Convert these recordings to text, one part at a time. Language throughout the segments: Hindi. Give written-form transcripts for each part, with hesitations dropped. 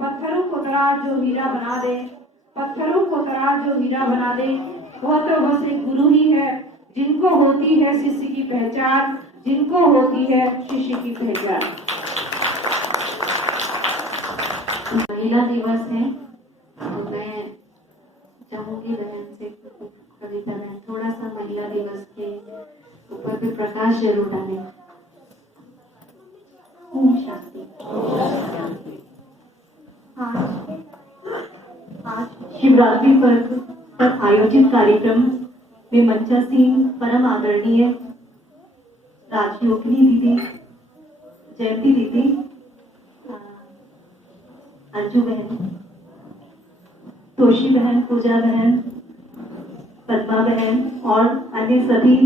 पत्थरों को तराश जो हीरा बना दे, पत्थरों को तराश जो हीरा बना दे, वह तो बस एक गुरु ही है जिनको होती है शिष्य की पहचान, जिनको होती है शिष्य की पहचान। महिला दिवस है तो मैं चाहूंगी बहन से कविता बहन थोड़ा सा महिला दिवस के ऊपर भी प्रकाश जरूर डालें। ओम शांति। आज शिवरात्रि पर्व पर आयोजित कार्यक्रम में मंचासीन परम आदरणीय राजयोगिनी दीदी, जयंती दीदी, अंजू बहन, तोशी बहन, पूजा बहन, पद्मा बहन और अन्य सभी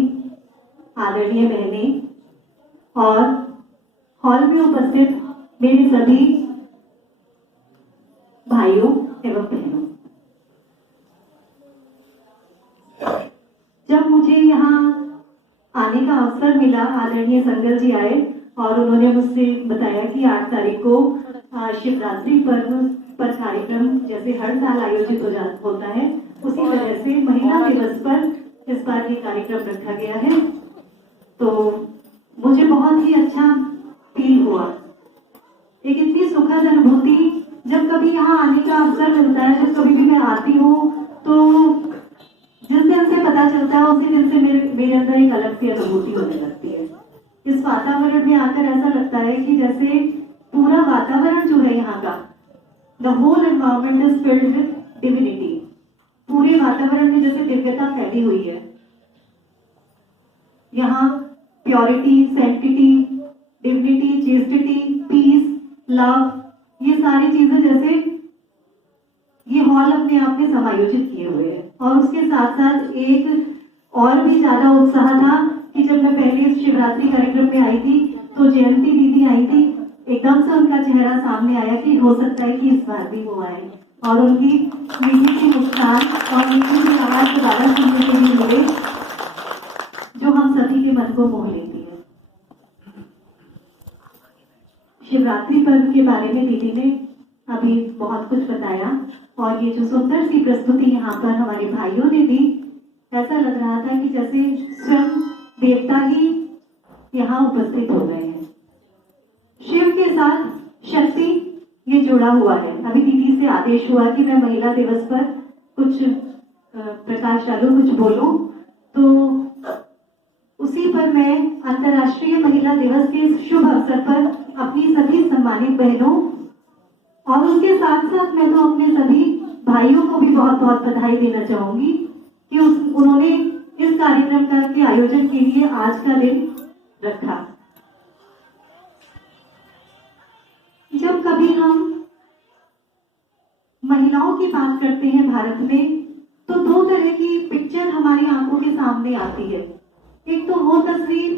आदरणीय बहनें और हॉल में उपस्थित मेरे सभी भाइयों एवं बहनों, जब मुझे यहाँ आने का अवसर मिला, आदरणीय संगल जी आए और उन्होंने मुझसे बताया कि 8 तारीख को शिवरात्रि पर्व पर कार्यक्रम जैसे हर साल आयोजित होता है, उसी वजह से महिला दिवस पर इस बार ये कार्यक्रम रखा गया है। तो मुझे बहुत ही अच्छा फील हुआ, एक इतनी सुखद अनुभूति। जब कभी यहाँ आने का अवसर मिलता है, जब कभी भी मैं आती हूँ, तो जिस दिन से पता चलता है उसी दिन से मेरे अंदर एक अलग सी अनुभूति होने लगती है। इस वातावरण में आकर ऐसा लगता है कि जैसे पूरा वातावरण जो है यहाँ का, the whole environment is filled with divinity. पूरे वातावरण में जैसे दिव्यता फैली हुई है। यहाँ purity, sanctity, divinity, chastity, peace, love, ये सारी चीजें जैसे ये हॉल अपने आप में समायोजित किए हुए हैं। और उसके साथ साथ एक और भी ज्यादा उत्साह था कि जब मैं पहले इस शिवरात्रि कार्यक्रम में आई थी तो जयंती दीदी आई थी, एकदम से उनका चेहरा सामने आया कि हो सकता है कि इस बार भी वो आए, और उनकी मीठी सी मुस्कान और मीठी सी आवाज दोबारा सुनने के लिए मिले, जो हम सभी के मन को मोह लेती है। शिवरात्रि पर्व के बारे में दीदी ने अभी बहुत कुछ बताया और ये जो सुंदर सी प्रस्तुति यहाँ पर हमारे भाइयों ने दी, ऐसा लग रहा था कि जैसे स्वयं देवता ही यहाँ उपस्थित हो गए हैं। शिव के साथ शक्ति ये जुड़ा हुआ है। अभी दीदी से आदेश हुआ कि मैं महिला दिवस पर कुछ प्रकाश डालूं, कुछ बोलूं, तो उसी पर मैं अंतर्राष्ट्रीय महिला दिवस के शुभ अवसर पर अपनी सभी सम्मानित बहनों और उनके साथ साथ मैं तो अपने सभी भाइयों को भी बहुत बहुत बधाई देना चाहूंगी कि उन्होंने इस कार्यक्रम के आयोजन के लिए आज का दिन रखा। जब कभी हम महिलाओं की बात करते हैं भारत में, तो 2 तरह की पिक्चर हमारी आंखों के सामने आती है। एक तो वो तस्वीर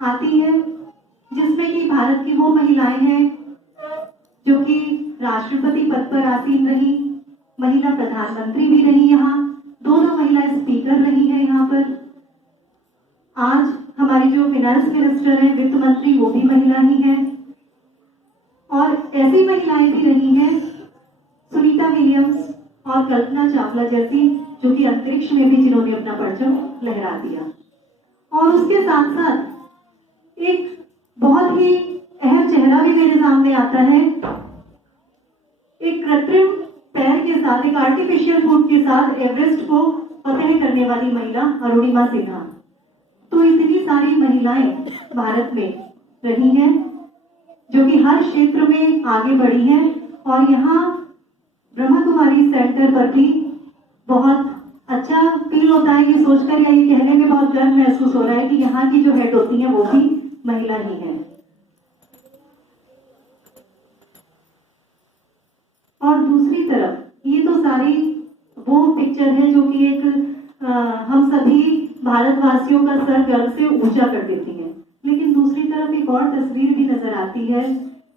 आती है जिसमें कि भारत की वो महिलाएं हैं जो कि राष्ट्रपति पद पर आसीन रही, महिला प्रधानमंत्री भी रही, यहाँ दोनों महिलाएं स्पीकर रही हैं यहाँ पर। आज हमारी जो फाइनेंस मिनिस्टर है, वित्त मंत्री, वो भी महिला ही है। और ऐसी महिलाएं भी रही हैं सुनीता विलियम्स और कल्पना चावला जैसी, जो कि अंतरिक्ष में भी जिन्होंने अपना परचम लहरा दिया। और उसके साथ साथ एक बहुत ही अहम चेहरा भी मेरे सामने आता है, एक कृत्रिम पैर के साथ, एक आर्टिफिशियल फुट के साथ एवरेस्ट को फतेह करने वाली महिला अरुणिमा सिन्हा। तो इतनी सारी महिलाएं भारत में रही हैं जो कि हर क्षेत्र में आगे बढ़ी हैं। और यहाँ ब्रह्मा कुमारी सेंटर पर भी बहुत अच्छा फील होता है ये सोचकर, या ये कहने में बहुत गर्व महसूस हो रहा है कि यहाँ की जो हेड होती है वो भी महिला ही है। और दूसरी तरफ ये तो सारी वो पिक्चर है जो कि एक हम सभी भारतवासियों का सर गर्व से ऊंचा कर देती है। लेकिन दूसरी तरफ एक और तस्वीर भी नजर आती है,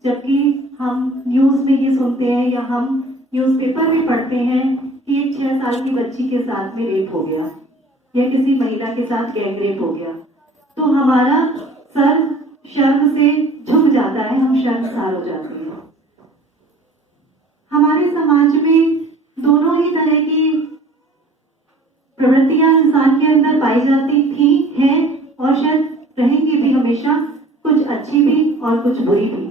जबकि हम न्यूज में ये सुनते हैं या हम न्यूज़पेपर में पढ़ते हैं कि एक 6 साल की बच्ची के साथ में रेप हो गया या किसी महिला के साथ गैंग रेप हो गया, तो हमारा सर शर्म से झुक जाता है, हम शर्मसार हो जाते हैं। पाई जाती थी, हैं और शायद रहेंगी भी हमेशा, कुछ अच्छी भी और कुछ बुरी भी।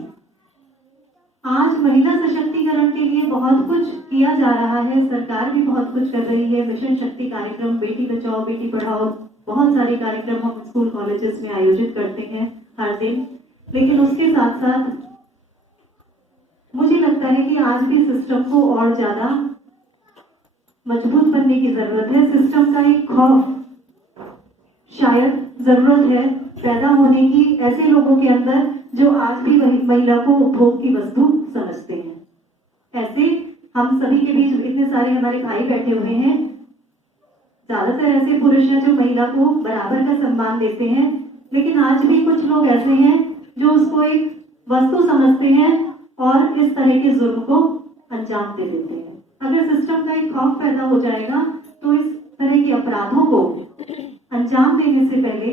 आज महिला सशक्तिकरण के लिए बहुत कुछ किया जा रहा है, सरकार भी बहुत कुछ कर रही है। मिशन शक्ति कार्यक्रम, बेटी बचाओ बेटी पढ़ाओ, बहुत सारे कार्यक्रम हम स्कूल कॉलेजेस में आयोजित करते हैं हर दिन। लेकिन उसके साथ साथ मुझे लगता है कि आज भी सिस्टम को और ज्यादा मजबूत बनने की जरूरत है। सिस्टम का एक खौफ शायद जरूरत है पैदा होने की ऐसे लोगों के अंदर जो आज भी महिला को उपभोग की वस्तु समझते हैं। ऐसे हम सभी के बीच इतने सारे हमारे भाई बैठे हुए हैं, ज्यादातर ऐसे पुरुष हैं जो महिला को बराबर का सम्मान देते हैं, लेकिन आज भी कुछ लोग ऐसे हैं जो उसको एक वस्तु समझते हैं और इस तरह के जुर्म को अंजाम दे देते हैं। अगर सिस्टम का एक खौफ पैदा हो जाएगा तो इस तरह के अपराधों को अंजाम देने से पहले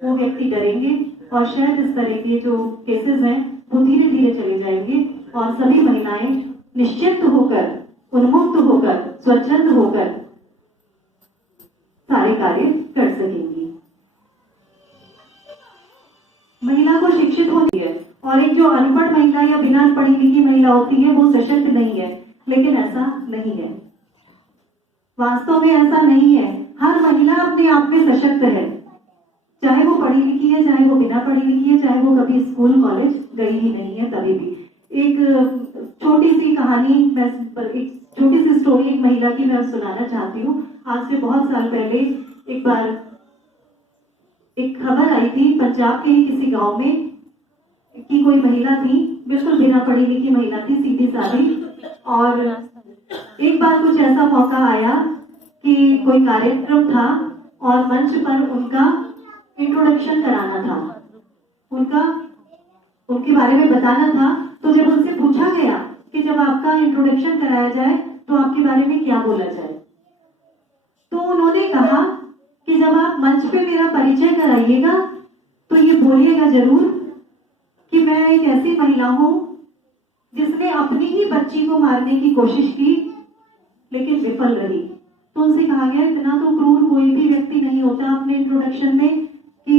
वो व्यक्ति डरेंगे और शायद इस तरह के जो केसेस हैं वो धीरे धीरे चले जाएंगे और सभी महिलाएं निश्चिंत होकर, उन्मुक्त होकर, स्वच्छंद होकर सारे कार्य कर सकेंगी। महिला को शिक्षित होती है और एक जो अनपढ़ महिला या बिना पढ़ी लिखी महिला होती है वो सशक्त नहीं है, लेकिन ऐसा नहीं है। वास्तव में ऐसा नहीं है। हर महिला अपने आप में सशक्त है, चाहे वो पढ़ी लिखी है, चाहे वो बिना पढ़ी लिखी है, चाहे वो कभी स्कूल कॉलेज गई ही नहीं है तभी भी। एक छोटी सी कहानी, एक छोटी सी स्टोरी एक महिला की मैं सुनाना चाहती हूँ। आज से बहुत साल पहले एक बार एक खबर आई थी पंजाब के ही किसी गांव में कि कोई महिला थी, बिल्कुल बिना पढ़ी लिखी महिला थी, सीधी सादी। और एक बार कुछ ऐसा मौका आया कि कोई कार्यक्रम था और मंच पर उनका इंट्रोडक्शन कराना था, उनके बारे में बताना था। तो जब उनसे पूछा गया कि जब आपका इंट्रोडक्शन कराया जाए तो आपके बारे में क्या बोला जाए, तो उन्होंने कहा कि जब आप मंच पे मेरा परिचय कराइएगा तो ये बोलिएगा जरूर कि मैं एक ऐसी महिला हूं जिसने अपनी ही बच्ची को मारने की कोशिश की लेकिन विफल रही। तो उनसे कहा गया इतना तो क्रूर कोई भी व्यक्ति नहीं होता अपने इंट्रोडक्शन में कि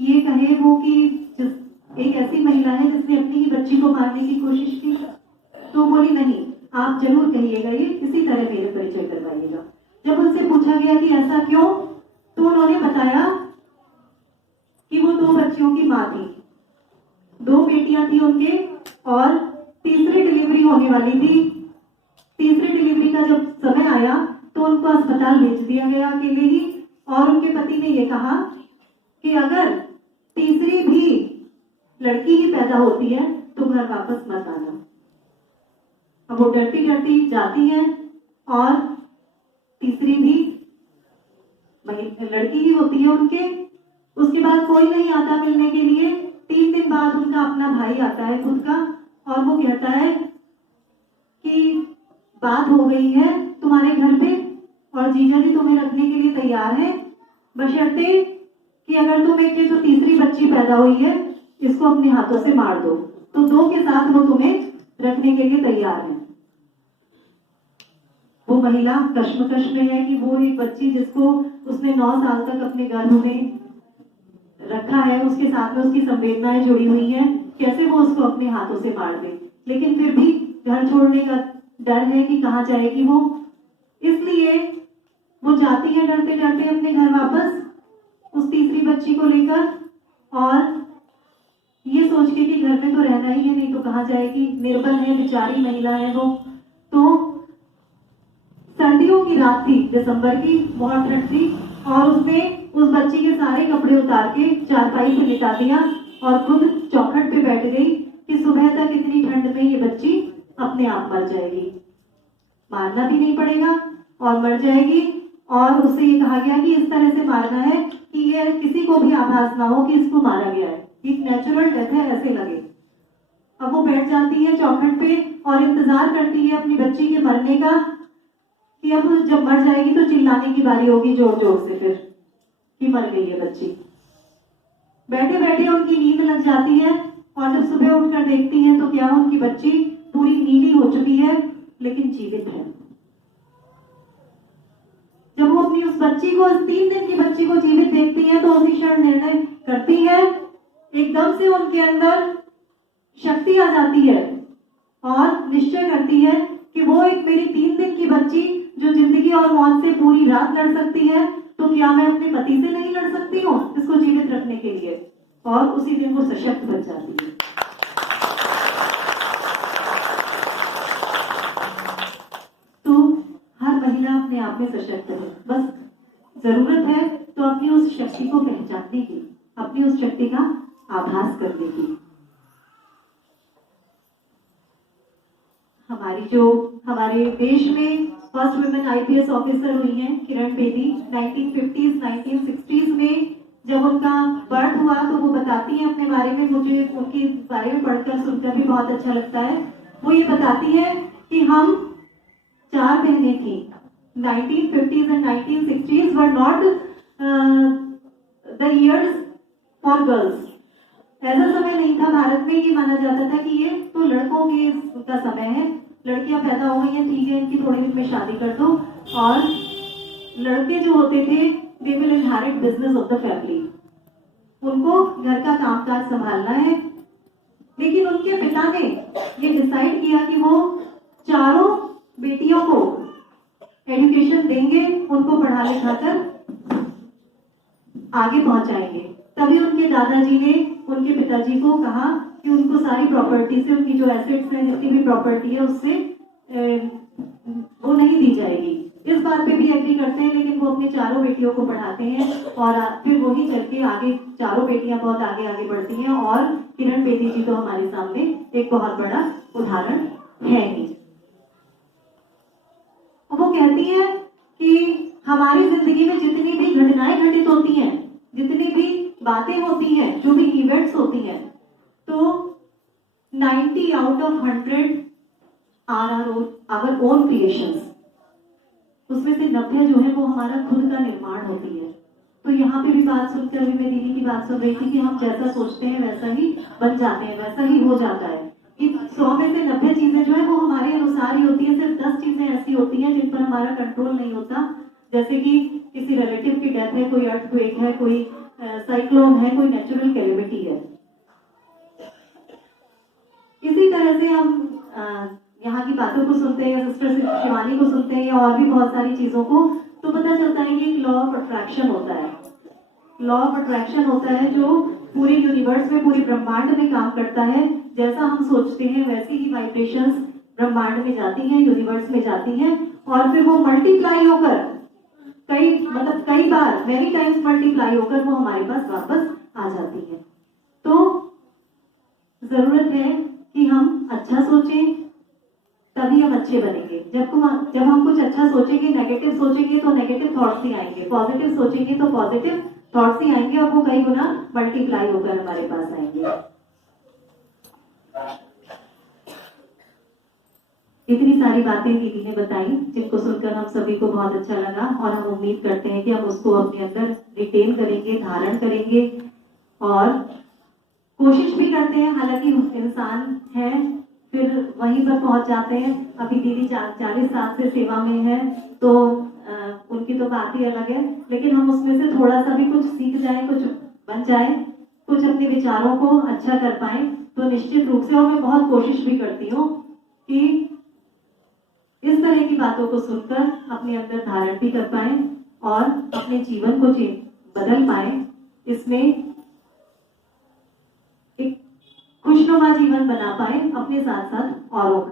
ये कहे वो कि एक ऐसी महिला है जिसने अपनी ही बच्ची को मारने की कोशिश की। तो बोली नहीं, आप जरूर कहिएगा ये, इसी तरह मेरे परिचय करवाइएगा। जब उनसे पूछा गया कि ऐसा क्यों, तो उन्होंने बताया कि वो 2 बच्चियों की माँ थी, 2 बेटियां थी उनके और तीसरी डिलीवरी होने वाली थी। तीसरी डिलीवरी का जब समय आया तो उनको अस्पताल भेज दिया गया अकेले ही, और उनके पति ने ये कहा कि अगर तीसरी भी लड़की ही पैदा होती है तो घर वापस मत आना। अब वो डरती डरती जाती है और तीसरी भी लड़की ही होती है उनके। उसके बाद कोई नहीं आता मिलने के लिए। 3 दिन बाद उनका अपना भाई आता है खुद का, और वो कहता है कि बात हो गई है तुम्हारे घर पे और जीजा जी तुम्हें रखने के लिए तैयार है, बशर्ते कि अगर तुम एक जो तीसरी बच्ची पैदा हुई है इसको अपने हाथों से मार दो, तो 2 के साथ वो तुम्हें रखने के लिए तैयार है। वो महिला कश्मकश में है कि वो एक बच्ची जिसको उसने 9 साल तक अपने गर्भ में रखा है, उसके साथ में उसकी संवेदनाएं जुड़ी हुई हैं, कैसे वो उसको अपने हाथों से मार दे। लेकिन फिर भी घर छोड़ने का डर है कि कहाँ जाएगी वो, इसलिए वो जाती है डरते डरते अपने घर वापस उस तीसरी बच्ची को लेकर, और ये सोच के कि घर में तो रहना ही है, नहीं तो कहाँ जाएगी, निर्बल है, बेचारी महिला है वो। तो सर्दियों की रात थी, दिसंबर की, बहुत ठंड थी, और उसने उस बच्ची के सारे कपड़े उतार के चारपाई पे लिटा दिया और खुद चौखट पे बैठ गई कि सुबह तक इतनी ठंड में ये बच्ची अपने आप मर जाएगी, मारना भी नहीं पड़ेगा और मर जाएगी। और उससे ये कहा गया कि इस तरह से मारना है कि ये किसी को भी आभास ना हो कि इसको मारा गया है, एक नेचुरल डेथ है ऐसे लगे। अब वो बैठ जाती है चौखट पे और इंतजार करती है अपनी बच्ची के मरने का कि अब जब मर जाएगी तो चिल्लाने की बारी होगी जोर जोर से फिर कि मर गई है बच्ची। बैठे बैठे उनकी नींद लग जाती है और जब सुबह उठकर देखती हैं तो क्या उनकी बच्ची पूरी नीली हो चुकी है लेकिन जीवित है। जब वो अपनी उस बच्ची को, उस 3 दिन की बच्ची को जीवित देखती हैं तो उसी क्षण निर्णय करती है, एकदम से उनके अंदर शक्ति आ जाती है और निश्चय करती है कि वो एक मेरी 3 दिन की बच्ची जो जिंदगी और मौत से पूरी रात लड़ सकती है, तो क्या मैं अपने पति से नहीं लड़ सकती हूँ इसको जीवित रखने के लिए। और उसी दिन वो सशक्त बन जाती है। तो हर महिला अपने आप में सशक्त है, बस जरूरत है तो अपनी उस शक्ति को पहचानने की, अपनी उस शक्ति का आभास करने की। हमारे देश में फर्स्ट वुमेन आईपीएस ऑफिसर हुई हैं किरण बेदी। 1950s 1960s में जब उनका बर्थ हुआ तो वो बताती हैं अपने बारे में, मुझे उनके बारे में पढ़कर सुनकर भी बहुत अच्छा लगता है। वो ये बताती है कि हम 4 बहनें थी। 1950s and 1960s were not the years for girls। ऐसा समय नहीं था भारत में, ये माना जाता था कि ये तो लड़कों के का समय है, लड़कियां पैदा हो गई हैं, ठीक है इनकी थोड़ी दिन में शादी कर दो। और लड़के जो होते थे they will inherit business of the family, उनको घर का कामकाज संभालना है। लेकिन उनके पिता ने ये डिसाइड किया कि वो 4 बेटियों को एजुकेशन देंगे, उनको पढ़ा लिखा कर आगे पहुंचाएंगे। तभी उनके दादाजी ने उनके पिताजी को कहा कि उनको सारी प्रॉपर्टी से, उनकी जो एसेट्स हैं, जितनी भी प्रॉपर्टी है उससे वो नहीं दी जाएगी। इस बात पे भी एग्री करते हैं, लेकिन वो अपनी 4 बेटियों को पढ़ाते हैं और फिर वही चल के आगे 4 बेटियां बहुत आगे आगे बढ़ती हैं। और किरण बेदी जी तो हमारे सामने एक बहुत बड़ा उदाहरण है ही। वो कहती है कि हमारी जिंदगी में जितनी भी घटनाएं घटित होती हैं, जितनी भी बातें होती हैं, जो भी इवेंट्स होती हैं, तो 90 out of 100 are our own creations। उसमें से 90 जो है वो हमारा खुद का निर्माण होती है। तो यहाँ पे भी बात सुनकर अभी मैं दीदी की बात सुन रही थी कि हम जैसा सोचते हैं वैसा ही बन जाते हैं, वैसा ही हो जाता है। कि 100 में से 90 चीजें जो है वो हमारे अनुसार ही होती है। सिर्फ 10 चीजें ऐसी होती हैं जिन पर हमारा कंट्रोल नहीं होता, जैसे कि किसी रिलेटिव की डेथ है, कोई अर्थक्वेक है, कोई साइक्लोन है, कोई नेचुरल कैलेमिटी है। इसी तरह से हम यहाँ की बातों को सुनते हैं, सिस्टर शिवानी को सुनते हैं और भी बहुत सारी चीजों को, तो पता चलता है कि एक लॉ ऑफ अट्रैक्शन होता है। लॉ ऑफ अट्रैक्शन होता है जो पूरे यूनिवर्स में, पूरे ब्रह्मांड में काम करता है। जैसा हम सोचते हैं वैसी ही वाइब्रेशंस ब्रह्मांड में जाती हैं, यूनिवर्स में जाती हैं और फिर वो मल्टीप्लाई होकर कई बार मेनी टाइम्स मल्टीप्लाई होकर वो हमारे पास वापस आ जाती है। तो जरूरत है कि हम अच्छा सोचें, तभी हम अच्छे बनेंगे। जब हम कुछ अच्छा सोचेंगे, नेगेटिव सोचेंगे तो नेगेटिव थॉट्स ही आएंगे, पॉजिटिव सोचेंगे तो पॉजिटिव थॉट्स ही आएंगे और वो कई गुना मल्टीप्लाई होकर हमारे पास आएंगे। इतनी सारी बातें दीदी ने बताई जिनको सुनकर हम सभी को बहुत अच्छा लगा और हम उम्मीद करते हैं कि हम उसको अपने अंदर रिटेन करेंगे, धारण करेंगे और कोशिश भी करते हैं। हालांकि इंसान है, फिर वहीं पर पहुंच जाते हैं। अभी दीदी 40 साल से सेवा में है तो उनकी तो बात ही अलग है, लेकिन हम उसमें से थोड़ा सा भी कुछ सीख जाए, कुछ बन जाए, कुछ अपने विचारों को अच्छा कर पाए तो निश्चित रूप से, और मैं बहुत कोशिश भी करती हूँ कि इस तरह की बातों को सुनकर अपने अंदर धारण भी कर पाए और अपने जीवन को बदल पाए, इसमें एक खुशनुमा जीवन बना पाए अपने साथ साथ औरों का।